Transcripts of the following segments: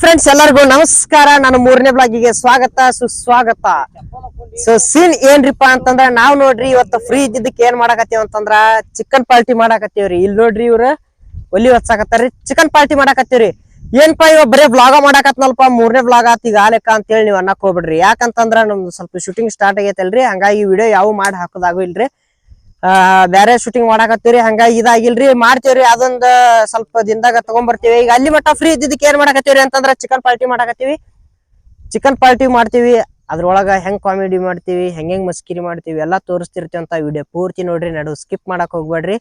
Friends ಎಲ್ಲರಿಗೂ ನಮಸ್ಕಾರ. ನಾನು ಮೂರನೇ ಬ್ಲಾಗಿಗೆ ಸ್ವಾಗತ, ಸುಸ್ವಾಗತ. ಸೊ ಸೀನ್ ಏನ್ರಿಪ್ಪ ಅಂತಂದ್ರ ನಾವ್ ನೋಡ್ರಿ, ಇವತ್ತು ಫ್ರೀ ಇದ್ದಿದ್ದಕ್ಕೆ ಏನ್ ಮಾಡಾಕತ್ತೀವಿ ಅಂತಂದ್ರ ಚಿಕನ್ ಪಾರ್ಟಿ ಮಾಡಾಕತ್ತೀವ್ರಿ. ಇಲ್ಲಿ ನೋಡ್ರಿ ಇವ್ರ ಒಲಿ ಹೊತ್ಸಾಕತ್ತಾರ್ರಿ. Chicken party ಮಾಡಾಕತ್ತೀವ್ರಿ. ಏನ್ಪಾ ಇವ ಬರೇ ಬ್ಲಾಗ ಮಾಡಾಕತ್ನಲ್ಪ? ಮೂರನೇ ಬ್ಲಾಗ್ ಆತ್, ಈಗ ಆಲೆಕ್ಕ ಅಂತ ಹೇಳಿ ನೀವ್ ಅನ್ನಕ್ ಹೋಗ್ಬಿಡ್ರಿ. ಯಾಕಂತಂದ್ರ ನಮ್ದು ಸ್ವಲ್ಪ ಶೂಟಿಂಗ್ ಸ್ಟಾರ್ಟ್ ಆಗೈತಲ್ರಿ. ಹಂಗಾಗಿ ವಿಡಿಯೋ ಯಾವ ಮಾಡಿ ಹಾಕೋದಾಗೂ ಇಲ್ರಿ. ಬ್ಯಾರೆ ಶೂಟಿಂಗ್ ಮಾಡಾಕತ್ತೀವ್ರಿ ಹಂಗಾಗಿ ಇದಾಗಿಲ್ರಿ, ಮಾಡ್ತೇವ್ರಿ, ಅದೊಂದ್ ಸ್ವಲ್ಪ ದಿನದಾಗ ತಗೊಂಡ್ಬರ್ತೀವಿ ಈಗ ಅಲ್ಲಿ ಮಟ್ಟ ಫ್ರೀ ಇದ್ದಿದ್ದಕ್ಕೆ ಏನ್ ಮಾಡಾಕತ್ತೀವ್ರಿ ಅಂತಂದ್ರ ಚಿಕನ್ ಪಾರ್ಟಿ ಮಾಡಾಕತ್ತೀವಿ. ಚಿಕನ್ ಪಾರ್ಟಿ ಮಾಡ್ತೀವಿ, ಅದ್ರೊಳಗ ಹೆಂಗ್ ಕಾಮಿಡಿ ಮಾಡ್ತೀವಿ, ಹೆಂಗ್ ಹೆಂಗ್ ಮಸ್ಕಿರಿ ಮಾಡ್ತೀವಿ, ಎಲ್ಲಾ ತೋರಿಸ್ತಿರ್ತೀವಿ ಅಂತ ವಿಡಿಯೋ ಪೂರ್ತಿ ನೋಡ್ರಿ, ನಡು ಸ್ಕಿಪ್ ಮಾಡಕ್ ಹೋಗ್ಬೇಡ್ರಿ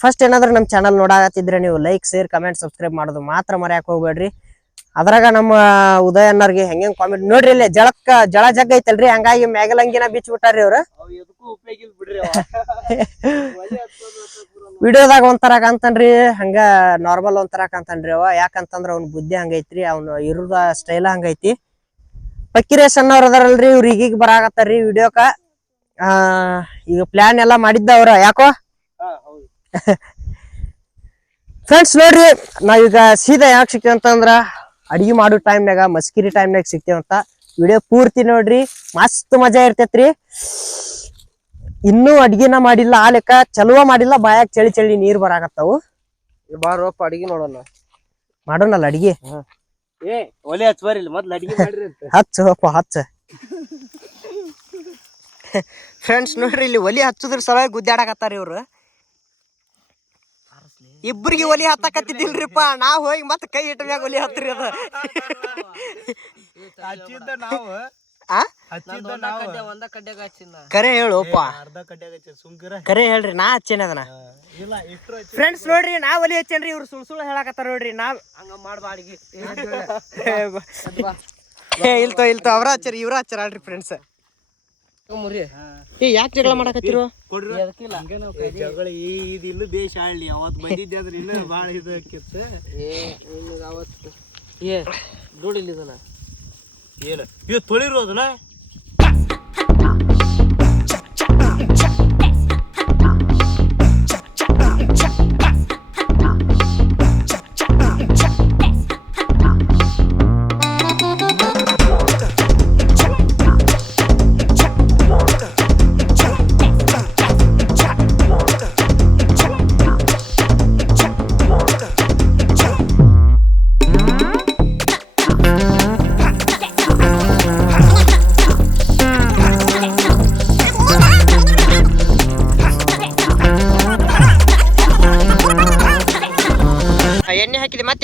ಫಸ್ಟ್ ಏನಾದ್ರೂ ನಮ್ಮ ಚಾನಲ್ ನೋಡಾಕತ್ತಿದ್ರೆ ನೀವು ಲೈಕ್ ಶೇರ್ ಕಮೆಂಟ್ ಸಬ್ಸ್ಕ್ರೈಬ್ ಮಾಡೋದು ಮಾತ್ರ ಮರ್ಯಾಕ್ ಹೋಗ್ಬೇಡ್ರಿ ಅದ್ರಾಗ ನಮ್ಮ ಉದಯ ಅನ್ನೋರ್ಗೆ ಹೆಂಗ್ ಕಾಮಿಡಿ ನೋಡ್ರಿ ಇಲ್ಲಿ ಜಳಕ್ಕ ಜಳ ಜಗ್ ಐತಲ್ರಿ ಹಂಗಾಗಿ ಮ್ಯಾಗಲಂಗಿನ ಬಿಚ್ಚ ಬಿಟ್ಟಾರ್ರಿ ಅವ್ರು. ವಿಡಿಯೋದಾಗ ಒಂಥರ ಕಾಣ್ತಾನ್ರಿ ಹಂಗ ನಾರ್ಮಲ್ ಒಂಥರ ಕಾಣ್ತಾನ್ರಿ ಅವ. ಯಾಕಂತಂದ್ರ ಅವ್ನ ಬುದ್ಧಿ ಹಂಗೈತ್ರಿ ಅವ್ನ ಇರುದ ಸ್ಟೈಲ ಹಂಗೈತಿ ಪಕ್ಕಿರೇಶ್ ಅನ್ನೋರ್ ಅದಾರಲ್ರಿ ಇವ್ರ ಈಗೀಗ ಬರಾಕತ್ತಾರ್ರಿ ವಿಡಿಯೋಕ. ಆ ಈಗ ಪ್ಲಾನ್ ಎಲ್ಲಾ ಮಾಡಿದ್ದ ಅವ್ರ ಯಾಕೋ. ಫ್ರೆಂಡ್ಸ್ ನೋಡ್ರಿ ನಾವೀಗ ಸೀದಾ ಯಾಕೆ ಸಿಕ್ತೀವಿ ಅಂತಂದ್ರ ಅಡಿಗೆ ಮಾಡೋ ಟೈಮ್ನಾಗ ಮಸ್ಕಿರಿ ಟೈಮ್ನಾಗ ಸಿಕ್ತೇವಂತ ವಿಡಿಯೋ ಪೂರ್ತಿ ನೋಡ್ರಿ. ಮಸ್ತ್ ಮಜಾ ಇರ್ತೈತ್ರಿ. ಇನ್ನೂ ಅಡ್ಗಿನ ಮಾಡಿಲ್ಲ ಆ ಲೆಕ್ಕ ಚಲುವ ಮಾಡಿಲ್ಲ ಬಾಯಾಗ ಚಳಿ ಚಳಿ ನೀರ್ ಬರಾಕತ್ತಾವು. ಬಾರೋಪ್ಪ ಅಡಿಗೆ ನೋಡೋಣ. ಮಾಡೋಣಲ್ಲ ಅಡಿಗೆ? ಏ ಒಲೆ ಹಚ್ಚ ಬರ್ರಿ ಇಲ್ಲಿ ಮೊದ್ಲು ಅಡಿಗೆ ಮಾಡ್ರಿ ಅಂತ. ಹಚ್ಚ ಫ್ರೆಂಡ್ಸ್ ನೋಡ್ರಿ ಇಲ್ಲಿ ಒಲಿ ಹಚ್ಚುದ್ರ ಸಲುವಾಗಿ ಗುದ್ದಾಡಕತ್ತಾರ ಇವ್ರು. ಇಬ್ಬರಿಗೆ ಒಲಿ ಹತ್ತಕತ್ತಿದ್ದಿಲ್ರಿಪ್ಪ. ನಾವ್ ಹೋಗಿ ಮತ್ತೆ ಕೈ ಇಟ್ಟ ಮ್ಯಾಗ ಒಲಿ ಹತ್ರಿ ಅದ. ಹಚ್ಚಿದ್ದ ನಾವು. ಕರೆ ಹೇಳುಪ್ಪ ಕರೆ ಹೇಳ್ರಿ ನಾ ಹಚ್ಚೇನ ಅದನ್ನ. ಫ್ರೆಂಡ್ಸ್ ನೋಡ್ರಿ ನಾ ಒಲಿ ಹಚ್ಚೇನ್ರಿ ಇವ್ರು ಸುಳ್ ಸುಳ್ಳು ಹೇಳಕತ್ತಾರ ನೋಡ್ರಿ ನಾವ್ ಹಂಗ ಮಾಡ್ಬಾಡಿಗೆ ಏ ಇಲ್ತೋ ಇಲ್ತೋ ಅವ್ರ ಹಚ್ಚರಿ ಇವ್ರ ಹಚ್ಚರ ಅಲ್ರಿ ಫ್ರೆಂಡ್ಸ್ ಏ ಯಾಕೆ ಜಗಳ ಮಾಡಕತ್ತಿರು? ಕೊಡ್ರಿ. ಜಗಳ ಈ ಇದು ಇಲ್ಲೂ ಬೇಷ್ ಅವತ್ತು ಅವತ್ ಬಂದಿದ್ದೆ ಅಂದ್ರೆ ಇನ್ನೂ ಭಾಳ ಇದು ಆಕಿತ್ತು ಏ ಅವತ್ತು ಏ ದುಡಿಲ್ಲ ಇದನ್ನ ಏನು? ಇದು ತೊಳಿರೋದನ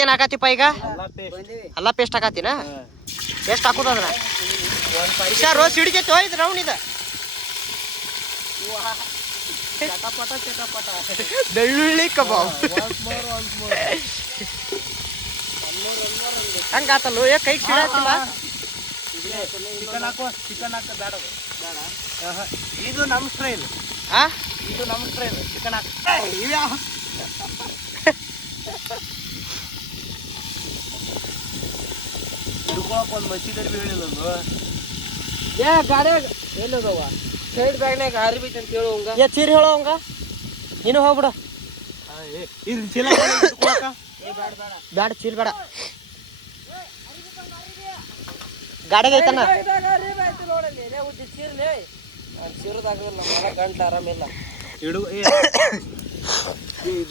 ಮತ್ತೇನ್ ಹಾಕತಿಪ್ಪ ಈಗ? ಅಲ್ಲ ಪೇಸ್ಟ್ ಹಾಕತಿನ ಎಷ್ಟು ಹಾಕುದ ಅದನ್ನ ಹುಷಾರು ಹೋಯ್ತು ರೌಂಡ್ ಇದ. ಬೆಳ್ಳುಳ್ಳಿ ಕಬಾಬ್. ಹಂಗಾತಲ್ಲ ಏ ಕೈ ಸಿಡತ್ತಿಲ್ಲ ಚಿಕನ್ ಹಾಕೋ ಚಿಕನ್ ಹಾಕ ಬೇಡ. ಅದು. ಇದು ನಮ್ಮ ಸ್ಟ್ರೈಲ್ ಹಾ ಇದು ನಮ್ಮ ಸ್ಟ್ರೈಲ್ ಚಿಕನ್ ಹಾಕ. ಹಿಡ್ಕೊಳಕ್ ಒಂದು ಮಸೀದ್ ಅರ್ಬಿ ಹೇಳಿಲ್ಲ ಅದು. ಏ ಗಾಡ್ಯಾಗ ಎಲ್ಲದವ ಸೈಡ್ ಬ್ಯಾಗ್ನಾಗ ಹಾರಿ ಬೈತ್ ಅಂತ ಹೇಳು ಹಂಗ. ಏ ಚೀರಿ ಹೇಳೋ ಹಂಗ? ನೀನು ಹೋಗ್ಬಿಡು. ಆ, ಏ, ಇದು ಚೀಲ. ಬ್ಯಾಡ ಚೀಲ್ ಬೇಡ. ಗಾಡಿಗೆ ಐತನ ಸಿರದಾಗಲ್ಲ ನಮ್ಮ ಗಂಟ ಆರಾಮಿಲ್ಲ ಹಿಡು ಇದು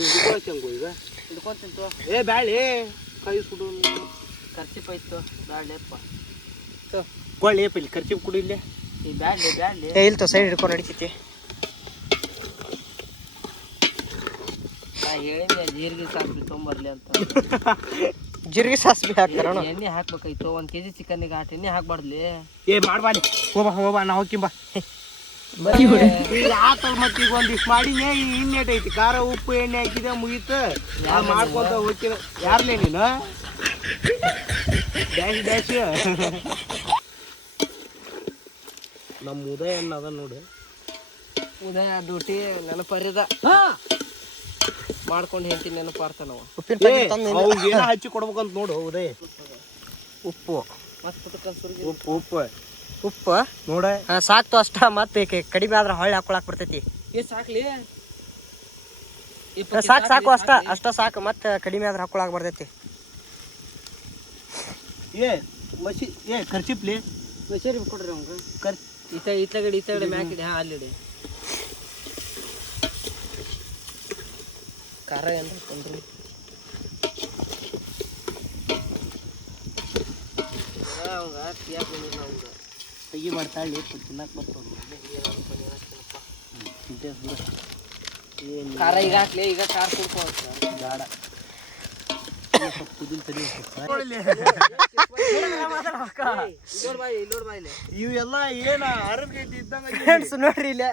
ಹಿಡ್ಕೊಳಕ್ ಹೆಂಗೋ ಈಗ? ಹಿಡ್ಕೊಂತಿಂತು ಏ ಬ್ಯಾಳಿ ಕೈ ಸುಡು. ಖರ್ಚಿ ಪೈತು ಬ್ಯಾಡ್ಲೆಪ್ಪ ಕೊಳ್ಳಿ ಏಪ ಇಲ್ಲಿ ಖರ್ಚಿಪ್ ಕುಡಿ ಇಲ್ಲೇ. ಈ ಬ್ಯಾಡ್ಲಿ ಬ್ಯಾಡ್ಲಿ. ಏ ಇಲ್ತೋ ಸೈಡ್ ಹಿಡ್ಕೊಂಡು ನಡಿತೈತಿ ನಾ ಹೇಳಿದ್ದೆ ಜೀರಿಗೆ ಸಾಸ್ವಿ ತೊಗೊಂಬರ್ಲಿ ಅಂತ. ಜೀರಿಗೆ ಸಾಸ್ಬಿ ಹಾಕ್ತಾರಣ. ಎಣ್ಣೆ ಹಾಕ್ಬೇಕಾಯ್ತು ಒಂದ್ ಕೆಜಿ ಚಿಕನ್ನಿಗೆ ಆಟ ಎಣ್ಣೆ ಹಾಕ್ಬಾರ್ದ್ಲಿ. ಏ ಮಾಡ್ಬಾಡಿ ಹೋಬಾ ಹೋಬಾ ನಾ ಹೋಗಿಂಬ ಈಗ ಆತಲ್ ಮತ್ತೆ ಈಗ ಒಂದಿಷ್ಟು ಮಾಡಿನೇ ಇನ್ನೇಟ್ ಐತಿ. ಖಾರ ಉಪ್ಪು ಎಣ್ಣೆ ಹಾಕಿದ ಮುಗೀತು. ಮಾಡ್ಕೊಂತ ಹೋಗ್ತೀರ ಯಾರ್ಲೇ ನೀನು? ಡ್ಯಾಶ್ ಡ್ಯಾಶ್ ನಮ್ಮ ಉದಯ ಅನ್ನದ ಅದ ನೋಡು. ಉದಯ ಡ್ಯೂಟಿ ನೆನಪರಿದ. ಮಾಡ್ಕೊಂಡು ಹೇಳ್ತೀನಿ ನೆನಪಾರ್ತಾನವ ಉಪ್ಪಿನ ಹಚ್ಚಿ ಕೊಡ್ಬೇಕಂತ ನೋಡು ಉದಯ. ಉಪ್ಪು. ಉಪ್ಪು ಉಪ್ಪು. ಉಪ್ಪು? ನೋಡ. ಸಾಕ್ತು ಅಷ್ಟ ಮತ್ತೆ ಕಡಿಮೆ ಆದ್ರೆ ಹೊಳ್ಳಿ ಹಾಕೊಳಕ್ ಬರ್ತೈತಿ. ಸಾಕ್ಲಿ. ಸಾಕ್ ಸಾಕು ಅಷ್ಟ ಅಷ್ಟ ಸಾಕು ಮತ್ತೆ ಕಡಿಮೆ ಆದ್ರೆ ಹಾಕೊಳಕ್ ಬರ್ತೈತಿ. ಏ ಮಸಿ ಏ ಖರ್ಚಿಪ್ಲಿ ಮಸೀರಿ ಕೊಡ್ರಿ ಅವಂಗ ಖರ್ ಈತ ಈತಗಡೆ ಈತಗಡೆ ಮ್ಯಾಕಿಡೆ ಹಾ ಅಲ್ಲಿಡಿ ಖಾರ ಏನ್ ಹಾಕೊಂಡ್ರಿ? ಅವಂಗ ತಿಯಾಕ ಬಂದಿಲ್ಲ ಅವಂಗ ತೆಗಿ ಮಾಡ್ತಾಳಿ ತಿನ್ನಕ್ಕೆ ಬರ್ತದೆ ಏನು ಖಾರ ಈಗ ಹಾಕ್ಲಿ ಈಗ ಖಾರ ಕುಡ್ಕೋತ ಬೇಡ ಕುದಿಲ್ ತಡಿ ಇಲ್ಲೋಡ್ ಬಾಯಿ ಇಲ್ಲೋಡ್ ಬಾಯಿಲೆ ಇವೆಲ್ಲ ಏನ ಆರೋಗ್ಯ ಇದ್ದಂಗ ಫ್ರೆಂಡ್ಸ್ ನೋಡ್ರಿ ಇಲ್ಲ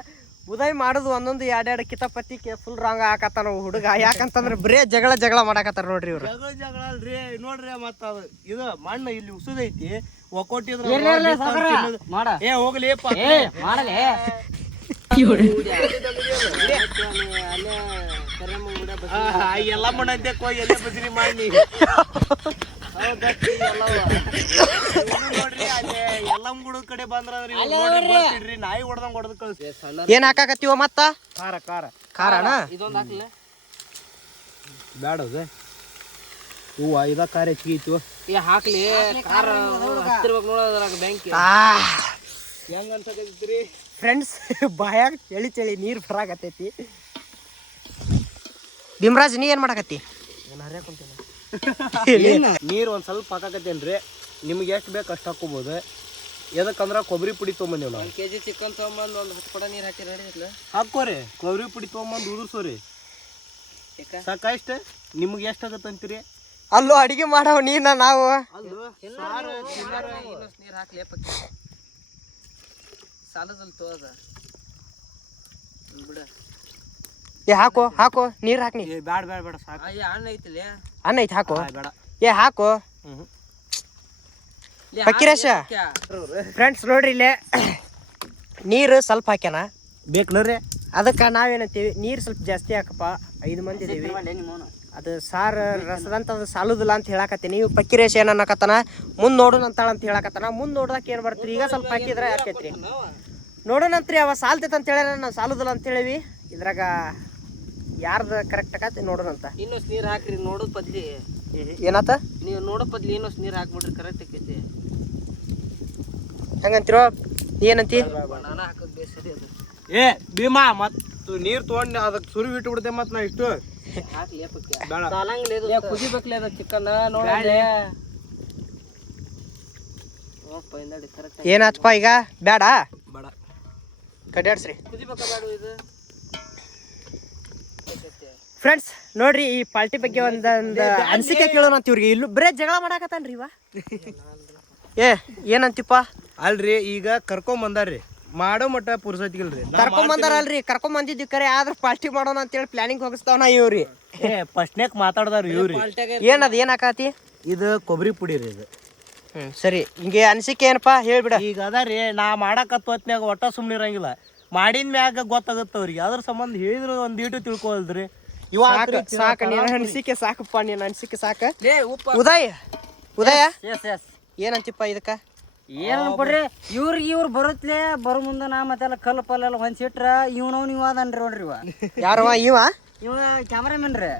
ಉದಯ್ ಮಾಡುದು ಒಂದೊಂದು ಎರಡೆರಡು ಕಿತಾಪತಿ ಫುಲ್ ರಾಂಗ್ ಹಾಕತ್ತಾನ ಹುಡುಗ ಯಾಕಂತಂದ್ರೆ ಬರೇ ಜಗಳ ಜಗಳ ಮಾಡಾಕತ್ತಾರ ನೋಡ್ರಿ ಇವ್ರು ಜಗಳ ಜಗಳ ಅಲ್ರಿ ನೋಡ್ರಿ ಮತ್ತ ಅದು ಇದು ಮಣ್ಣು ಇಲ್ಲಿ ಉಸುದೈತಿ ಒಕ್ಕೊಟ್ಟಿದ್ರ ಏ ಮಾಡಲೆ ಅಲ್ಲೇ ಎಲ್ಲ ಮಣ್ಣು ಅಂತೆ ಹೋಗಿ ಎಲ್ಲೇ ಬದ್ರಿ ಮಾಡಿ. ಏನ್ ಹಾಕಾಕತ್ತೀವ ಮತ್ತ? ಖಾರ ಖಾರ. ಖಾರನ? ಇದೊಂದು ಹಾಕ್ಲ. ಹೂವ ಇದ ಖಾರ ಹೆಚ್ಚಿಗೆ ಏ ಹಾಕ್ಲಿ. ಖಾರ ಹತ್ತಿರ್ಬೇಕು ನೋಡೋದ್ರಾಗ ಬ್ಯಾಂಕ್ ಹೆಂಗ ಫ್ರೆಂಡ್ಸ್ ಬಾಯಾಗ ಚಳಿ ಚಳಿ ನೀರ್ ಬರಾಕತ್ತೈತಿ. ಭೀಮರಾಜ್ ನೀ ಏನ್ ಮಾಡಕತ್ತಿ? ನೀರು ಒಂದ್ ಸ್ವಲ್ಪ ಹಾಕಾಕತ್ತೇನ್ರಿ. ನಿಮ್ಗೆ ಎಷ್ಟು ಬೇಕು ಅಷ್ಟು ಹಾಕೋಬೋದು ಎದಕ್ಕಂದ್ರ ಕೊಬ್ಬರಿ ಪುಡಿ ತೊಗೊಂಬಂದೇವ್ ನಾವು. ಕೆ ಜಿ ಚಿಕನ್ ತೊಗೊಂಬಂದು ಒಂದು ಹತ್ತು ಕೊಡ ನೀರು ಹಾಕಿ ನಡೀತಿಲ್ಲ ಹಾಕೋರಿ ಕೊಬ್ಬರಿ ಪುಡಿ ತೊಗೊಂಬಂದು ಉದುರ್ಸೋರಿ. ಸಾಕಷ್ಟ ನಿಮ್ಗೆ ಎಷ್ಟು ಆಗತ್ತೆ ಅಂತೀರಿ? ಅಲ್ಲೋ ಅಡಿಗೆ ಮಾಡವ್ ನೀನ ನಾವು. ನೀರು ಹಾಕ್ಲಿ ಸಾಲದಲ್ಲಿ ತೋದ ಬಿಡ. ಏ ಹಾಕೋ ಹಾಕೋ ನೀರ್ ಹಾಕ್ನಿ. ಏ ಬ್ಯಾಡ ಬ್ಯಾಡ ಬೇಡ ಸಾಕು. ಅಯ್ಯ ಅಣ್ಣ ಐತಿಲ್ಲ? ಅನ್ನ ಐತಿ ಹಾಕು. ಬೇಡ. ಏ ಹಾಕು. ಪಕ್ಕಿರೇಶ ಫ್ರೆಂಡ್ಸ್ ನೋಡ್ರಿ ಇಲ್ಲೇ. ನೀರು ಸ್ವಲ್ಪ ಹಾಕ್ಯಾನ? ಬೇಕು ನೋಡ್ರಿ. ಅದಕ್ಕೆ ನಾವೇನಂತೀವಿ? ನೀರು ಸ್ವಲ್ಪ ಜಾಸ್ತಿ ಹಾಕಪ್ಪ. ಐದು ಮಂದಿ ಇದೀವಿ. ಅದು ಸಾರು ರಸದಂತ ಅದು ಸಾಲುದಿಲ್ಲ ಅಂತ ಹೇಳಾಕತ್ತೀನಿ. ಇವ್ ಪಕ್ಕಿರೇಶ ಏನ ಅನ್ನಕತ್ತಾನ? ಮುಂದ್ ನೋಡೋಣ ಅಂತಾಳ ಅಂತ ಹೇಳಕತ್ತಾನ. ಮುಂದ್ ನೋಡ್ದಕ್ಕೆ ಏನ್ ಬರ್ತೀರಿ ಈಗ ಸ್ವಲ್ಪ ಹಾಕಿದ್ರೆ ಹಾಕೈತ್ರಿ ನೋಡೋಣಂತ್ರಿ ಅವ ಸಾಲ್ತೈತೆ ಅಂತ ಹೇಳ ನಾವು ಸಾಲುದಿಲ್ಲ ಅಂತ ಹೇಳಿವಿ. ಇದ್ರಾಗ ಯಾರ್ದು ಕರೆಕ್ಟ್ ನೋಡೋಣ ಅಂತ. ಇನ್ನೊಂದು ನೀರು ಹಾಕ್ರಿ ನೋಡೋದ್ ಬದ್ಲಿ ಏನಾತ? ನೀವು ನೋಡೋ ಬದ್ಲಿ ಇನ್ನೊಂದು ನೀರು ಹಾಕ್ಬಿಡ್ರಿ ಕರೆಕ್ಟ್ ಆಕೈತಿ ಹಂಗಂತಿರೋ? ಏನಂತಿ? ನಾನು ಹಾಕೋದು ಬೇಸರಿ ಅದು. ಏ ಭೀಮಾ ಮತ್ತು ನೀರು ತೊಗೊಂಡು ಅದಕ್ಕೆ ಸುರಿ ಬಿಟ್ಟು ಬಿಡ್ದೆ ಮತ್ತು ನಾ ಇಷ್ಟು. ಕುದಿಬೇಕಲೇ ಅದು ಚಿಕನ್ ನೋಡಲಿ ಏನಾತಪ್ಪ ಈಗ? ಬೇಡ ಬೇಡ. ಕಡ್ಯಾಡ್ಸ್ರಿ. ಕುದಿಬೇಕ ಬೇಡ ಇದು? ಫ್ರೆಂಡ್ಸ್ ನೋಡ್ರಿ ಈ ಪಾರ್ಟಿ ಬಗ್ಗೆ ಒಂದೊಂದು ಅನಿಸಿಕೆ ಕೇಳೋಣ ಅಂತ ಇವ್ರಿಗೆ. ಇಲ್ಲೂ ಬರೇ ಜಗಳ ಮಾಡಾಕತ್ತಾನ್ರಿ ಇವ. ಏ ಏನಂತಿಪ್ಪ? ಅಲ್ರಿ ಈಗ ಕರ್ಕೊಂಡ್ ಬಂದಾರ್ರಿ. ಮಾಡೋ ಮಟ್ಟ ಪುರ್ಸತಿಗಿಲ್ರಿ ಕರ್ಕೊಂಡ್ ಬಂದಾರಲ್ರಿ ಕರ್ಕೊಂಡ್ ಬಂದಿದ್ವಿ ಕರೆ ಆದ್ರ ಪಾರ್ಟಿ ಮಾಡೋಣ ಅಂತೇಳಿ ಪ್ಲಾನಿಂಗ್ ಹೋಗಿಸ್ತಾವನ ಇವ್ರಿ. ಏ ಫಸ್ಟ್ನ್ಯಾಗ ಮಾತಾಡ್ದಾರ ಇವ್ರಿ. ಏನದ ಏನ್ ಹಾಕಾತಿ ಇದು ಕೊಬ್ಬರಿ ಪುಡಿ ರೀ ಇದು. ಹ್ಮ್ ಸರಿ. ಹಿಂಗೆ ಅನಿಸಿಕೆ ಏನಪ್ಪಾ? ಹೇಳ್ಬಿಡ. ಈಗ ಅದಾರಿ ನಾ ಮಾಡಕತ್ತ ಹೊತ್ನ್ಯಾಗ ಒಟ್ಟ ಸುಮ್ಮನೆ ಇರಂಗಿಲ್ಲ ಮಾಡಿದ ಮ್ಯಾಗ ಗೊತ್ತಾಗತ್ತ ಅವ್ರಿಗೆ ಅದ್ರ ಸಂಬಂಧ ಹೇಳಿದ್ರು ಒಂದ್ ಈಟು ತಿಳ್ಕೊಲ್ದ್ರಿ ಇವ ಸಾಕು ಸಾಕು ನೀನ್ ಅನಿಸಿಕೆ ಸಾಕಪ್ಪ ನೀನ್ ಅನ್ಸಿಕೆ ಸಾಕ. ಉದಯ ಉಪ್ಪ. ಉದಯ್ ಉದಯ. ಎಸ್ ಎಸ್ ಏನಂತಿಪ್ಪ ಇದಕ್ಕ? ಏನ್ ಬಿಡ್ರಿ ಇವ್ರಿಗೆ ಇವ್ರ ಬರುತ್ತಲೇ ಬರೋ ಮುಂದ ನಾ ಮತ್ತೆಲ್ಲ ಕಲ್ಲು ಪಲ್ಲೆಲ್ಲ ಹೊಂಚಿಟ್ರ ಇವನವ್ ನೀವು ಅದನ್ರಿ ನೋಡ್ರಿ ಇವ. ಯಾರವ ಇವ? ಇವ ಕ್ಯಾಮ್ರಾಮನ್ ರೀ.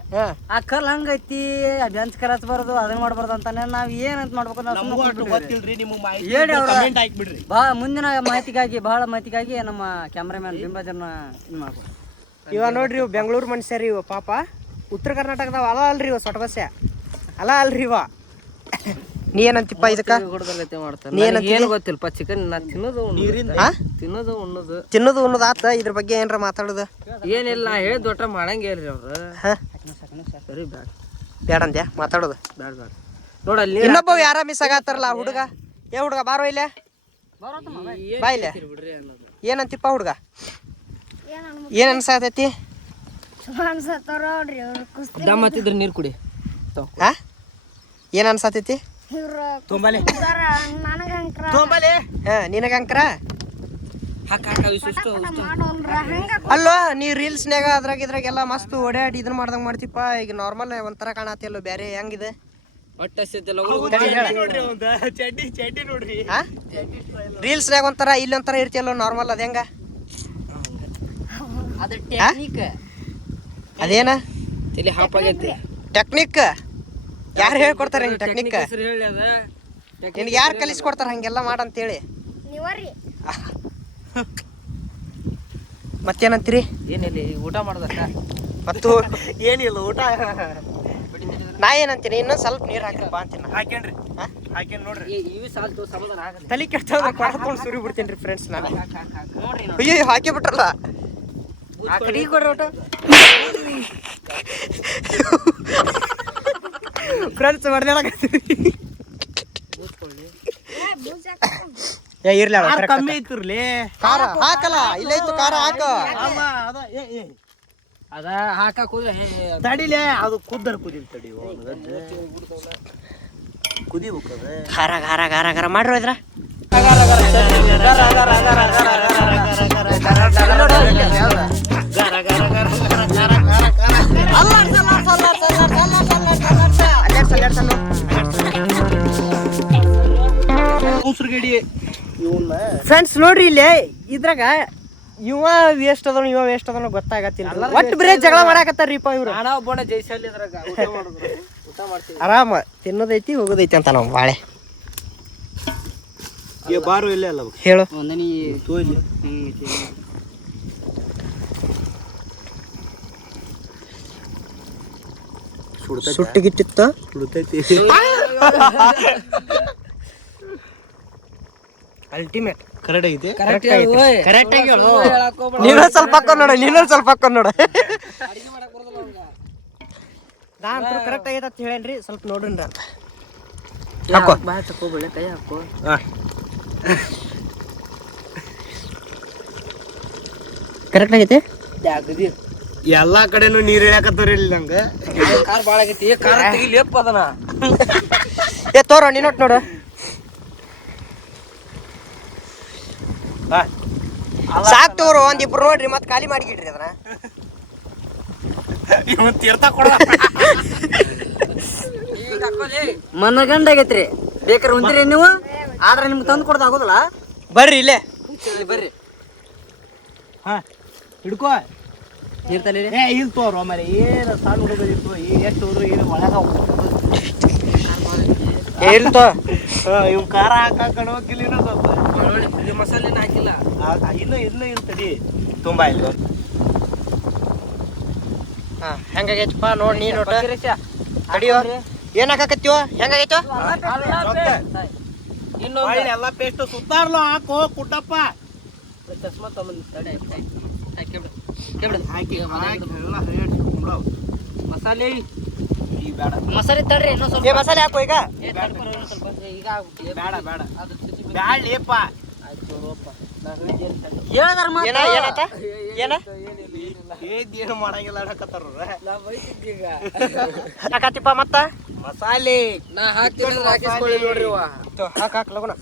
ಆ ಕಲ್ ಹಂಗೈತಿ ಬೆಂಚ್ ಕಲ್ ಹಚ್ಬಾರ್ದು ಅದನ್ನ ಮಾಡ್ಬಾರ್ದು ಅಂತಾನೆ ನಾವ್ ಏನಂತ ಮಾಡ್ಬೇಕು ನಾವು ಬಹಳ ಮುಂದಿನ ಮಾಹಿತಿಗಾಗಿ ಬಹಳ ಮಾಹಿತಿಗಾಗಿ ನಮ್ಮ ಕ್ಯಾಮ್ರಾಮನ್ ಬಿಂಬಜನ ಇದು ಮಾಡ್ಬೇಕು ಇವ ನೋಡ್ರಿ ಇವ್ ಬೆಂಗಳೂರು ಮನುಷ್ಯರಿ ಇವ ಪಾಪ. ಉತ್ತರ ಕರ್ನಾಟಕದವ ಅಲ ಅಲ್ರಿ ಇವ ಸೊಟಬಸ್ಯ ಅಲ ಅಲ್ರಿ ಇವ. ನೀ ಏನಂತಿಪ್ಪ ಇದಕ್ಕ? ನೀ ಗೊತ್ತಿಲ್ಲಪ್ಪ ಚಿಕನ್ ನಾ ತಿನ್ನೋದು ಉಣ್ಣೋದು. ತಿನ್ನೋದು ಉಣ್ಣೋದು. ತಿನ್ನೋದು ಉಣ್ಣದ ಆತ ಇದ್ರ ಬಗ್ಗೆ ಏನ್ರ ಮಾತಾಡೋದು? ಏನಿಲ್ಲ ನಾ ಹೇಳಿದ್ ದೊಡ್ಡ ಮಾಡಂಗೇಲ್ರಿ ಅವ್ರು. ಹಾ? ಸರಿ ಬ್ಯಾಡ ಬೇಡ ಅಂದ್ಯಾ? ಮಾತಾಡೋದು? ಬ್ಯಾಡ ಬ್ಯಾಡ. ನೋಡ ಇನ್ನೊಬ್ಬ ಯಾರ ಮಿಸ್ ಆಗತ್ತಾರಲ್ಲ ಹುಡುಗ? ಏ ಹುಡುಗ ಬಾರೋ ಇಲ್ಲೇ. ಬಾ ಇಲ್ಲ. ಅನ್ನೋದು. ಏನಂತಿಪ್ಪ ಹುಡುಗ? ಏನ್ ಅನ್ಸಾತೈತಿ? ದಮ್ ಹತ್ತಿದ್ರೆ ನೀರು ಕುಡಿ. ಹಾ ಏನ್ ಅನ್ಸಾತೈತಿ? ತುಂಬಾಲೆ. ತೊಂಬಲೆ. ಹಾ ನಿನಗಂಕ್ರ. ಅಲ್ವಾ ನೀ ರೀಲ್ಸ್ನ್ಯಾಗ ಅದ್ರಾಗ ಇದ್ರಾಗೆಲ್ಲ ಮಸ್ತ್ ಓಡಾಡಿ ಇದನ್ನ ಮಾಡ್ದಂಗ ಮಾಡ್ತಿಪ್ಪ. ಈಗ ನಾರ್ಮಲ್ ಒಂಥರ ಕಾಣತಿಲ್ಲ ಬೇರೆ ಹೆಂಗಿದೆ? ರೀಲ್ಸ್ನಾಗ ಒಂಥರ ಇಲ್ಲಿ ಒಂಥರ ಇರ್ತಿಯಲ್ಲ ನಾರ್ಮಲ್ ಅದ ಹೆಂಗ? ಅದು ಟೆಕ್ನಿಕ್ ಅದೇನ? ತಲೆ ಹಾಪ್ ಆಗೈತಿ. ಟೆಕ್ನಿಕ್ ಯಾರು ಹೇಳ್ಕೊಡ್ತಾರೆ ಟೆಕ್ನಿಕ್ ಹೇಳಿ ಅದ? ನಿನ್ಗೆ ಯಾರು ಕಲಿಸ್ಕೊಡ್ತಾರ ಹಂಗೆಲ್ಲ ಮಾಡಂತೇಳಿ. ಮತ್ತೇನಂತೀರಿ? ಏನಿಲ್ಲ ಊಟ ಮಾಡ್ದಕ್ಕ? ಮತ್ತು ಏನಿಲ್ಲ ಊಟ. ನಾ ಏನಂತೀನಿ ಇನ್ನೊಂದ್ ಸ್ವಲ್ಪ ನೀರು ಹಾಕ್ತೇವಪ್ಪ ಅಂತೀನಿ ನಾ. ಹಾಕೇನ್ರಿ? ಹಾ? ಹಾಕೇನ್ ನೋಡ್ರಿ. ಇವಿ ಸಾಲ್ತು ಸಮಾಧಾನ ತಲೆ ಕೆಟ್ಟ ತೊಗೊಂಡು ಸುರಿ ಬಿಡ್ತೀನಿ ಫ್ರೆಂಡ್ಸ್ ನಾನು. ನೋಡ್ರಿ ಅಯ್ಯೋ ಹಾಕಿ ಬಿಟ್ರಲ್ಲ. ಆ ಕಡೆ ಕೊಡ್ರಿ ಊಟ. ಫ್ರೆಂಡ್ಸ್ ಹೊಡೆದಾಡಕತ್ತೀರಿ ಏ ಇರ್ಲಿ correct ಕಮ್ಮಿ. ಐತಿರ್ಲಿ ಖಾರ ಹಾಕಲ್ಲ ಇಲ್ಲೈತು ಖಾರ ಹಾಕ. ಅದ ಏ ಏ. ಅದ ಹಾಕಕ್ ತಡಿಲೆ. ಅದು ಕುದ್ದರ್ ಕುದಿಲ್ ತಡಿ ಕುದಿಬೇಕು ಖಾರ ಖಾರ ಖಾರ ಖಾರ ಮಾಡ್ರಿ ಇದ್ರ. ಫ್ರೆಂಡ್ಸ್ ನೋಡ್ರಿ ಇಲ್ಲಿ ಇದ್ರಾಗ ಇವ ವೇಸ್ಟ್ ಅದನ ಇವ ವೇಸ್ಟ್ ಅದನ ಗೊತ್ತಾಗತ್ತಿಲ್ಲ. ಒಟ್ಟು ಬ್ರೇ ಜಗಳ ಮಾಡಾಕತ್ತಾರ್ರಿಪ್ಪ ಇವ್ರು. ಆರಾಮ ತಿನ್ನೋದೈತಿ ಹೋಗೋದೈತಿ ಅಂತ ನಾವು ಬಾಳೆ. ಏ ಬಾರು ಇಲ್ಲೇ ಅಲ್ಲ ಹೇಳು. ಒಂದನಿ ತೋಯ್ಲಿ ಸುಡ್ತೈತಿ? ಸುಟ್ಟಿಗಿಟ್ಟಿತ್ತು? ಸುಡ್ತೈತಿ. ಅಲ್ಟಿಮೇಟ್ ಕರೆಕ್ಟ್ ಐತಿ ಕರೆಕ್ಟ್ ಕರೆಕ್ಟ್ ಆಗಿ ಹೇಳು. ನೀನು ಸ್ವಲ್ಪ ಹಾಕೊಂಡ್ ನೋಡ ನೀನು ಸ್ವಲ್ಪ ಹಾಕೊಂಡ್ ನೋಡ. ನಾನ್ ಕರೆಕ್ಟ್ ಆಗೈತೆ ಅಂತ ಹೇಳೇನ್ರಿ ಸ್ವಲ್ಪ ನೋಡ್ರಿ ಅಂತ ಬಾಯ್ ಬಾ ತಕೋಬೇಡ ಕೈ ಹಾಕೋ. ಕರೆಕ್ಟ್ ಆಗೈತೆ? ಅಗದಿ ಎಲ್ಲಾ ಕಡೆನೂ ನೀರ್ ಇಳಿಯಾಕತ್ತಾರ ಇಲ್ಲಿ ನಂಗೆ. ಕಾರ್ ಬಾಳ ಆಗೈತಿ. ಕಾರ್ ತೆಗಿಲೇಪ್ಪ ಅದನ ಏ ತೋರ ನೀನೊಟ್ ನೋಡು. ಸಾಕ್ ತೋರು ಒಂದ್ ಇಬ್ರು ನೋಡ್ರಿ ಮತ್ ಖಾಲಿ ಮಾಡಿಗಿಡ್ರಿ ಅದನ್ನ. ಮನಗಂಡ ಆಗೈತ್ರಿ. ಬೇಕಾರ ಹೊಂದಿರಿ ನೀವು? ಆದ್ರೆ ನಿಮ್ಗೆ ತಂದು ಕೊಡೋದು ಆಗೋದಿಲ್ಲ? ಬರ್ರಿ ಇಲ್ಲೇ. ಇಲ್ಲಿ ಬರ್ರಿ. ಹಾ ಹಿಡ್ಕೋ. ನೀರ್ತಲ್ಲಿ ಏ ಇಲ್ಲಿ ತೋರು ಆಮೇಲೆ ಏನು ಸಣ್ಣ ಹುಡುಗರಿತ್ತು ಎಷ್ಟು ಹೋದ್ರು ಏನು ಒಳಗ ಏ ಇಲ್ ತೋ. ಇವ್ ಖಾರ ಹಾಕಣ ಗಿಲ್ಲಿನ ಸ್ವಲ್ಪ. ಮಸಾಲೆ ಹಾಕಿಲ್ಲ. ಇನ್ನು ಇನ್ನು ಇರ್ತಡಿ. ತುಂಬಾ ಇಲ್ಲ ಹಾ ಹೆಂಗಾಗೈತಪ್ಪ ನೋಡಿ ನೀ ನೋಟ. ತಡಿಯೋ. ಏನ್ ಹಾಕಕತ್ತೀವೋ? ಹೆಂಗಾಗೈತೋ? ಇನ್ನು ಒಳ್ಳೆ ಎಲ್ಲ ಪೇಸ್ಟ್ ಸುತ್ತಾರ್ಲೋ ಹಾಕೋ ಕುಟ್ಟಪ್ಪ. ಚಸ್ಮಾ ತಗೊಂಡು ತಡೆ ಹಾಕಿಬಿಡು ಹಾಕಿಬಿಡು ಹಾಕಿ ಹಾಕಿ ಎಲ್ಲ ರೇಟ್ ಕುಂಬ್ಳವ್. ಮಸಾಲೆ. ಈ ಬೇಡ. ಮಸಾಲೆ ತಡ್ರಿ ಇನ್ನೂ ಸ್ವಲ್ಪ. ಮಸಾಲೆ ಹಾಕೋ ಈಗ. ಸ್ವಲ್ಪ. ಈಗ ಬೇಡ ಬೇಡ. ಅದು. ಬ್ಯಾಡ್ಲಿಪ್ಪ ಆಯ್ತು ಹೇಳ್ದಾರ ಮಾತ್ರ. ಏನ ಏನ ಏನು? ಮಾಡಂಗಿಲ್ಲ ಹಾಕತ್ತಾರ. ಹಾಕತ್ತಿಪ್ಪ ಮತ್ತ? ಮಸಾಲೆ. ನಾ ಹಾಕ್ತೀನಿ ಅಂದ್ರೆ ಹಾಕಿಸ್ಕೊಳ್ಳಿ ನೋಡ್ರಿ ಅವ್ವ. ತೋ, ಹಾಕ್ ಹಾಕ್ ಲಗುನ.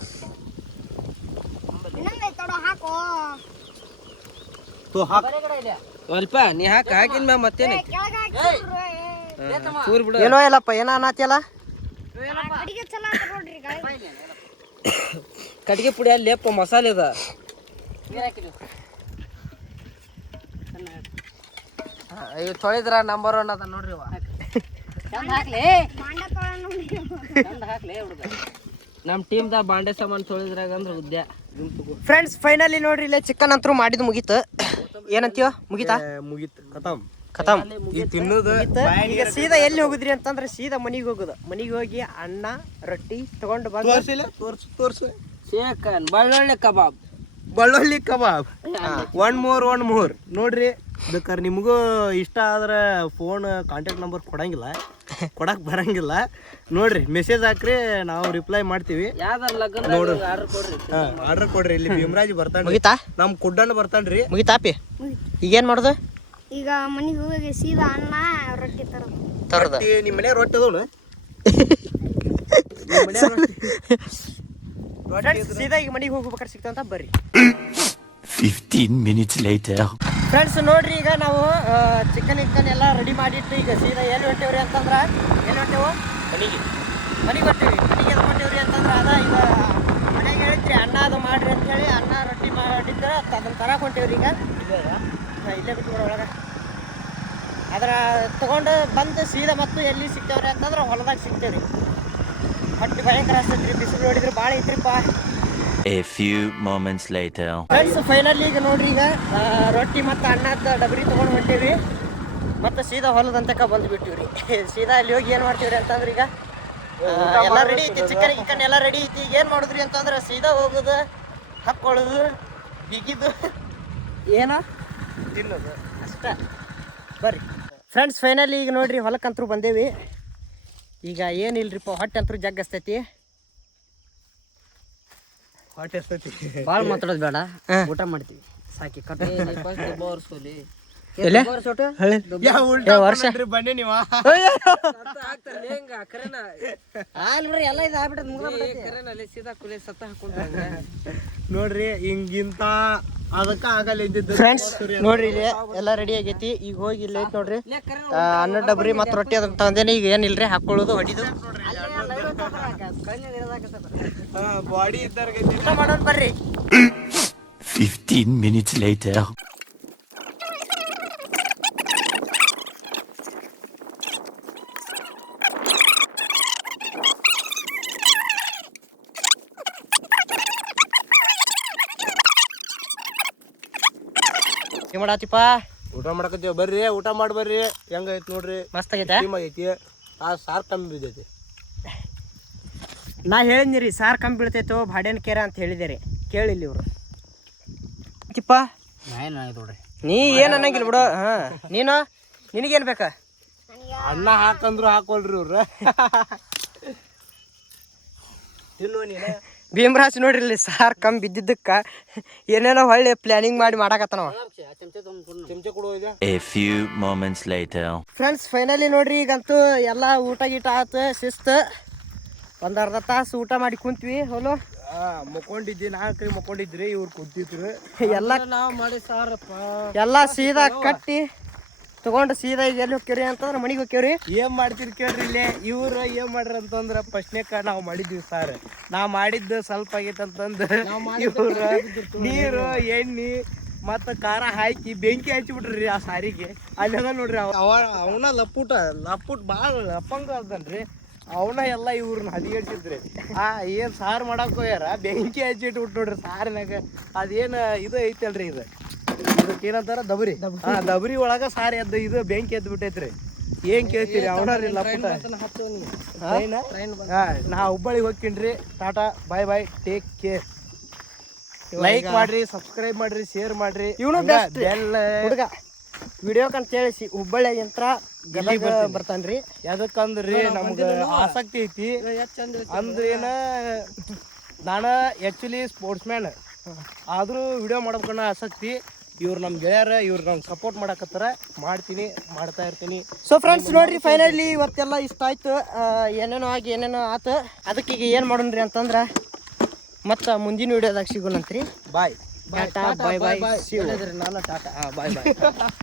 ಇನ್ನೊಂದ್ ಐತ್ ನೋಡು ಹಾಕು. ತೋ ಹಾಕ್. ಸ್ವಲ್ಪ ನೀ ಹಾಕ ಹಾಕಿನ ಮ್ಯಾಗ ಮತ್ತೇನೆ ಕೆಳಗ ಹಾಕಿ ಚೂರ್ ಬಿಡು. ಏನೋ ಇಲ್ಲಪ್ಪ ಏನ ಅನ್ನತಿಯಲ್ಲ ಅಡಿಗೆ ಚಲೋ ಅಂತ ನೋಡ್ರಿ ಗಾಳಿ. ಕಟ್ಗೆ ಪುಡಿ ಅಲ್ಲಿ ಲೇಪ ಮಸಾಲೆ ಅದ. ಅಯ್ಯೋ ತೊಳೆದ್ರ ನಂಬರ್ ಒನ್ ಅದ ನೋಡ್ರಿ ಅವ ನಮ್ಮ ಟೀಮ್ದಾಗ ಬಾಂಡೆ ಸಾಮಾನು ತೊಳಿದ್ರಾಗ ಅಂದ್ರೆ ಉದ್ಯ. ಫ್ರೆಂಡ್ಸ್ ಫೈನಲಿ ನೋಡ್ರಿ ಇಲ್ಲೇ ಚಿಕನ್ ಅಂತೂ ಮಾಡಿದ್ ಮುಗೀತು. ಏನಂತೀವ ಮುಗೀತಾ? ಮುಗೀತು. ಕತಮ್ ಖತಮ್ ಈ ತಿನ್ನೋದು ಈಗ ಸೀದಾ ಎಲ್ಲಿ ಹೋಗುದ್ರಿ ಅಂತಂದ್ರೆ ಸೀದಾ ಮನಿಗೆ ಹೋಗುದು. ಮನಿಗೆ ಹೋಗಿ ಅನ್ನ ರೊಟ್ಟಿ ತಗೊಂಡು ಬಂದು ತೋರ್ಸು ತೋರ್ಸು ಶೇಖನ್ ಬಳ್ಳೊಳ್ಳೆ ಕಬಾಬ್. ಬಳ್ಳೊಳ್ಳಿ ಕಬಾಬ್. One more one more. ನೋಡ್ರಿ. ಬೇಕಾದ್ರೆ ನಿಮಗೂ ಇಷ್ಟ ಆದ್ರೆ ಫೋನ್ ಕಾಂಟ್ಯಾಕ್ಟ್ ನಂಬರ್ ಕೊಡಂಗಿಲ್ಲ. ಕೊಡಕ್ ಬರಂಗಿಲ್ಲ. ನೋಡ್ರಿ ಮೆಸೇಜ್ ಹಾಕ್ರಿ ನಾವು ರಿಪ್ಲೈ ಮಾಡ್ತೀವಿ. ಲಗ್ನ ಆರ್ಡರ್ ಕೊಡ್ರಿ. ಇಲ್ಲಿ ಭೀಮರಾಜ್ ಬರ್ತಾನೆ ಮುಗಿತಾ? ನಮ್ ಕುಡ್ಡಣ್ಣ ಬರ್ತಾನ್ರಿ. ಮುಗಿತಾಪಿ ಈಗೇನ್ ಮಾಡುದು? ಈಗ ಮನೆಗೆ ಹೋಗಿ ಸೀದಾ ಅನ್ನ ರೊಟ್ಟಿ ತರೋದು. ತರದ? ನಿಮ್ಮ ನಿಮ್ ಮನೆ ರೊಟ್ಟಿ ಅದವನು? ಸೀದಾ ಈಗ ಮನಿಗೆ ಹೋಗ್ಬೇಕಾರೆ ಸಿಗ್ತಾವಂತ ಬರ್ರಿ. 15 ಮಿನಿಟ್ಸ್ later. ಫ್ರೆಂಡ್ಸ್ ನೋಡ್ರಿ ಈಗ ನಾವು ಚಿಕನ್ ಇಕ್ಕನ್ ಎಲ್ಲ ರೆಡಿ ಮಾಡಿಟ್ಟು ಈಗ ಸೀದಾ ಎಲ್ಲಿ ಹೊಂಟೇವ್ರಿ ಅಂತಂದ್ರೆ ಎಲ್ಲಿ ಹೊಂಟೇವು? ಮನಿಗೆ. ಮನಿಗೆ ಹೊಂಟೇವಿ ಮನಿಗೆ ಎಲ್ಲಿ ಹೊಂಟೇವ್ರಿ ಅಂತಂದ್ರೆ ಅದ ಈಗ ಮನೆಗೆ ಹೇಳಿದ್ರಿ ಅನ್ನ ಅದು ಮಾಡ್ರಿ ಅಂತ ಹೇಳಿ ಅನ್ನ ರೊಟ್ಟಿ ಮಾಡಿದ್ರ ಅದನ್ನ ತರಕ್ ಹೊಂಟೇವ್ರಿ ಈಗ. ಇಲ್ಲೇ ಬಿಟ್ಟು ಒಳಗೆ. ಅದ್ರ ತಗೊಂಡು ಬಂದು ಸೀದಾ ಮತ್ತು ಎಲ್ಲಿ ಸಿಗ್ತೇವ್ರಿ ಅಂತಂದ್ರೆ ಹೊಲದಾಗ ಸಿಗ್ತೇವ್ರಿ ಹೊಟ್ಟೆ ಭಯಂಕರ ಅಷ್ಟೈತ್ರಿ ಬಿಸಿಲು ನೋಡಿದ್ರೆ ಭಾಳ ಐತ್ರಿಪ್ಪ. A few moments later. Friends final ಈಗ ನೋಡ್ರಿ ಈಗ. ಆ, ರೊಟ್ಟಿ ಮತ್ತು ಅನ್ನದ ಡಬರಿ ತೊಗೊಂಡು ಹೊಂಟೀವಿ. ಮತ್ತು ಸೀದಾ ಹೊಲದ ಅಂತಕ ಬಂದ್ಬಿಟ್ಟಿವ್ರಿ. ಸೀದಾ ಅಲ್ಲಿ ಹೋಗಿ ಏನು ಮಾಡ್ತೀವ್ರಿ ಅಂತಂದ್ರೆ ಈಗ ಆ, ಎಲ್ಲ ರೆಡಿ ಐತಿ ಚಿಕನ್ ಗಿಕನ್ ಎಲ್ಲ ರೆಡಿ ಐತಿ. ಈಗ ಏನು ಮಾಡಿದ್ರಿ ಅಂತಂದ್ರೆ ಸೀದಾ ಹೋಗೋದು ಹಾಕ್ಕೊಳ್ಳೋದು ಬಿಗಿದು. ಏನೋ? ತಿನ್ನೋದು. ಅಷ್ಟ. ಬರ್ರಿ. ಫ್ರೆಂಡ್ಸ್ ಫೈನಲಿ ಈಗ ನೋಡ್ರಿ. ಹೊಲಕ್ಕಂತರೂ ಬಂದೇವಿ. ಈಗ ಏನಿಲ್ರಿಪ್ಪ ಹೊಟ್ಟೆ ಅಂತೂ ಜಗ್ಗಸ್ತೈತಿ. ಹೊಟ್ಟೆ ಭಾಳ ಮಾತಾಡೋದು ಬೇಡ. ಊಟ ಮಾಡ್ತೀವಿ. ಸಾಕಿ ಕಟ್. ಎಲೆ? ಯಾವ ಉಲ್ಟಾ ಏ, ವರ್ಷ? ಮಾಡ್ರಿ ಬನ್ನಿ ನೀವ. ಅಲ್ರಿ ಎಲ್ಲ ಇದು ಆಗ್ಬಿಟ್ಟದ ಮುಗಿದ ನೋಡ್ರಿ ಹಿಂಗಿಂತ ಅದಕ್ಕ ಆಗಲ್ಲ ಇದ್ದಿದ್ದು. ಫ್ರೆಂಡ್ಸ್ ನೋಡ್ರಿ ಇಲ್ಲಿ ಎಲ್ಲ ರೆಡಿ ಆಗೈತಿ. ಈಗ ಹೋಗಿ ಇಲ್ಲಿ ಐತಿ ನೋಡ್ರಿ. ಅನ್ನ ಡಬ್ರಿ ಮತ್ತೆ ರೊಟ್ಟಿ ಅದನ್ನ ತಂದೇನೆ ಈಗ ಏನಿಲ್ರಿ ಹಾಕೊಳ್ಳೋದು ಹೊಡಿದು ಬಾಡಿ ಇದ್ದಾರ ಊಟ ಮಾಡೋಣ ಬರ್ರಿ 15 minutes later. ಏನ್ ಮಾಡಾತಿಪ್ಪ? ಊಟ ಮಾಡಕತ್ತೀವಿ ಬರ್ರಿ ಊಟ ಮಾಡಿ ಬರ್ರಿ. ಹೆಂಗೈತಿ ನೋಡ್ರಿ? ಮಸ್ತ್ ಆಗೈತೆ? ಟೀಮ್ ಆಗೈತಿ. ಆ ಸಾರ್ ಕಮ್ಮಿ ಬಿದ್ದೈತಿ ನಾ ಹೇಳಿದ್ನಿ ರೀ ಸಾರ್ ಕಮ್ಮಿ ಬೀಳ್ತೈತೋ ಬಾಡೇನ್ ಕೇರ ಅಂತ ಹೇಳಿದೇರಿ ಕೇಳಿಲ್ಲ ಇವ್ರು. ಚಿಪ್ಪ ನೋಡ್ರಿ? ನೀ ಏನ್ ಅನ್ನಂಗಿಲ್ಲ ಬಿಡು ಹಾ. ನೀನು? ನಿನಗೇನ್ ಬೇಕಾ? ಅನ್ನ ಹಾಕಂದ್ರು ಹಾಕೊಳ್ರಿ ಇವ್ರ. ಭೀಮರಾಜ್ ನೋಡ್ರಿ ಸಾರ್ ಕಮ್ಮಿ ಬಿದ್ದಿದ್ದಕ್ಕ ಏನೇನೋ ಹೊಳ್ಳಿ ಪ್ಲಾನಿಂಗ್ ಮಾಡಿ ಮಾಡಾಕತ್ತಾನವ. ಫ್ರೆಂಡ್ಸ್ ಫೈನಲಿ ನೋಡ್ರಿ ಈಗಂತೂ ಎಲ್ಲ ಊಟ ಗೀಟ ಆತು ಶಿಸ್ತು. ಒಂದ್ ಅರ್ಧ ತಾಸು ಊಟ ಮಾಡಿ ಕುಂತ್ವಿ ಹಲೋ. ಆ ಮುಕ್ಕೊಂಡಿದ್ದಿ ನಾಲ್ಕೈ ಮುಕ್ಕೊಂಡಿದ್ರಿ ಇವ್ರು ಕುಂತಿದ್ರು. ಎಲ್ಲ ನಾವು ಮಾಡಿ ಸಾರಪ್ಪ. ಎಲ್ಲ ಸೀದಾ ಕಟ್ಟಿ ತಗೊಂಡು ಸೀದಾ ಈಗ ಎಲ್ಲಿ ಹೋಗ್ತೀರಿ ಅಂತಂದ್ರೆ ಮನೆಗೆ ಹೋಗ್ತೀವ್ರಿ. ಏನ್ ಮಾಡ್ತೀರಿ ಕೇಳ್ರಿ ಇಲ್ಲಿ ಇವ್ರ ಏನ್ ಮಾಡ್ರಿ ಅಂತಂದ್ರ ಫಸ್ಟ್ನೇಕ ನಾವ್ ಮಾಡಿದ್ವಿ ಸಾರ್. ನಾ ಮಾಡಿದ್ದು ಸ್ವಲ್ಪ ಆಗೈತೆ ಅಂತಂದು. ಇವ್ರ ನೀರು ಎಣ್ಣಿ ಮತ್ತ ಖಾರ ಹಾಕಿ ಬೆಂಕಿ ಹಚ್ಚಿಬಿಟ್ರಿ ಆ ಸಾರಿಗೆ. ಅಲ್ಲೆಲ್ಲ ನೋಡ್ರಿ ಅವ ಅವ- ಅವನ ಲಪ್ಪುಟ ಲಪ್ಪುಟ್ ಭಾಳ ಲಪ್ಪಂಗ ಅದನ್ರಿ. ಅವನ ಎಲ್ಲ ಇವ್ರನ್ನ ಹದಿಗೆಡ್ಸಿದ್ರಿ. ಆ ಏನ್ ಸಾರ್ ಮಾಡಕ್ ಹೋಗ್ಯಾರ? ಬೆಂಕಿ ಹಚ್ಚಿಟ್ಬಿಟ್ಟು ನೋಡ್ರಿ ಸಾರಿನಾಗ. ಅದೇನ್ ಇದು ಐತಲ್ರಿ ಇದು? ಇದಕ್ಕೆ ಏನಂತಾರ ದಬರಿ. ಹಾ ದಬರಿ ಒಳಗ ಸಾರಿ ಎದ್ದು ಇದು ಬೆಂಕಿ ಎದ್ದು ಬಿಟ್ಟೈತ್ರಿ. ಏನ್ ಕೇಳ್ತೀರಿ? ಅವನರಿ ಲಪ್ಪುಟ ಟ್ರೈನ್ ಹಾ? ನಾ ಹುಬ್ಬಳ್ಳಿಗೆ ಹೋಗ್ತೀನ್ರಿ tata bye bye take care like ಮಾಡ್ರಿ ಸಬ್ಸ್ಕ್ರೈಬ್ ಮಾಡ್ರಿ ಶೇರ್ ಮಾಡ್ರಿ. ಇವನು ಬೆಸ್ಟ್ best. ಹುಡುಗ. ವಿಡಿಯೋಕ್ ಅಂತ ಹೇಳಿ ಹುಬ್ಬಳ್ಳಿ ಯಂತ್ರ ಗದಗ ಬರ್ತಾನ್ರಿ. ಯಾಕಂದ್ರಿ ನಮ್ಗ ಆಸಕ್ತಿ ಐತಿ. ಅಂದ್ರೇನ ನಾನು ಆಕ್ಚುಲಿ ಸ್ಪೋರ್ಟ್ಸ್ ಮ್ಯಾನ್ ಆದರೂ ವಿಡಿಯೋ ಮಾಡ್ಬೇಕನ್ನೋ ಆಸಕ್ತಿ. ಇವ್ರು ನಮ್ಮ ಗೆಳೆಯರ ಇವ್ರು ನಂಗೆ ಸಪೋರ್ಟ್ ಮಾಡಕತ್ತಾರ. ಮಾಡ್ತೀನಿ ಮಾಡ್ತಾ ಇರ್ತೀನಿ. ಸೊ ಫ್ರೆಂಡ್ಸ್ ನೋಡ್ರಿ ಫೈನಲಿ ಇವತ್ತೆಲ್ಲ ಇಷ್ಟ ಆಯ್ತು. ಏನೇನೋ ಆಗಿ ಏನೇನೋ ಆತು. ಅದಕ್ಕೆ ಈಗ ಏನು ಮಾಡೋಣ್ರಿ ಅಂತಂದ್ರ ಮತ್ತ ಮುಂದಿನ ವಿಡಿಯೋದಾಗ ಸಿಗೋಣಂತ್ರಿ. ಬಾಯ್ ಬಾಯ್ ಬಾಯ್ ಬಾಯ್ ನಾನು ಟಾಟಾ. ಬಾಯ್ ಬಾಯ್